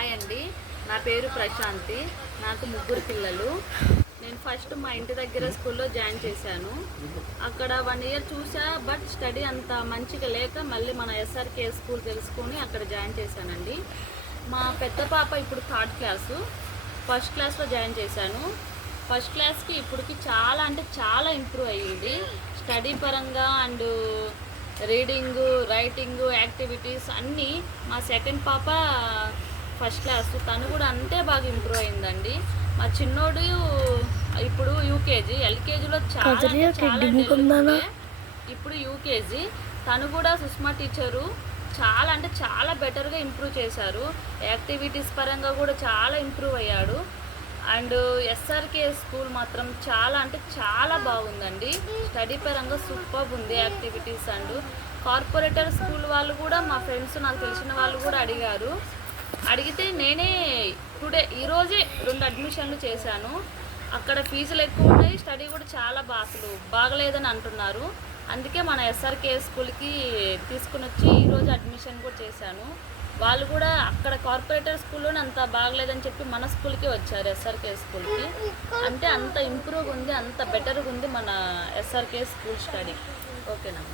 Hi అండి, నా పేరు ప్రశాంతి. నాకు ముగ్గురు పిల్లలు. నేను ఫస్ట్ మా ఇంటి దగ్గర స్కూల్లో జాయిన్ చేశాను. అక్కడ 1 ఇయర్ చూసా, బట్ స్టడీ అంత మంచిగా లేక మళ్ళీ మన ఎస్ఆర్కే స్కూల్ తెలుసుకొని అక్కడ జాయిన్ చేశానండి. మా పెద్ద పాప ఇప్పుడు 3rd క్లాసు. ఫస్ట్ క్లాస్లో జాయిన్ చేశాను. ఫస్ట్ క్లాస్కి ఇప్పటికి చాలా అంటే చాలా ఇంప్రూవ్ అయ్యింది స్టడీ పరంగా. అండ్ రీడింగు, రైటింగు, యాక్టివిటీస్ అన్నీ. మా సెకండ్ పాప ఫస్ట్ క్లాస్, తను కూడా అంతే బాగా ఇంప్రూవ్ అయిందండి. మా చిన్నోడు ఇప్పుడు యూకేజీ, ఎల్కేజీలో చాలా ఇప్పుడు యూకేజీ. తను కూడా సుష్మా టీచరు చాలా అంటే చాలా బెటర్గా ఇంప్రూవ్ చేశారు. యాక్టివిటీస్ పరంగా కూడా చాలా ఇంప్రూవ్ అయ్యాడు. అండ్ ఎస్ఆర్కే స్కూల్ మాత్రం చాలా అంటే చాలా బాగుందండి. స్టడీ పరంగా సూపర్ ఉంది యాక్టివిటీస్. అండ్ కార్పొరేటర్ స్కూల్ వాళ్ళు కూడా, మా ఫ్రెండ్స్ నాకు తెలిసిన వాళ్ళు కూడా అడిగితే నేనే ఈరోజే 2 అడ్మిషన్లు చేశాను. అక్కడ ఫీజులు ఎక్కువ ఉన్నాయి, స్టడీ కూడా చాలా బాగలేదని అంటున్నారు. అందుకే మన ఎస్ఆర్కే స్కూల్కి తీసుకుని వచ్చి ఈరోజు అడ్మిషన్ కూడా చేశాను. వాళ్ళు కూడా అక్కడ కార్పొరేటర్ స్కూల్లోనే అంత బాగలేదని చెప్పి మన స్కూల్కి వచ్చారు, ఎస్ఆర్కే స్కూల్కి. అంటే అంత ఇంప్రూవ్గా ఉంది, అంత బెటర్గా ఉంది మన ఎస్ఆర్కే స్కూల్ స్టడీ. ఓకేనా?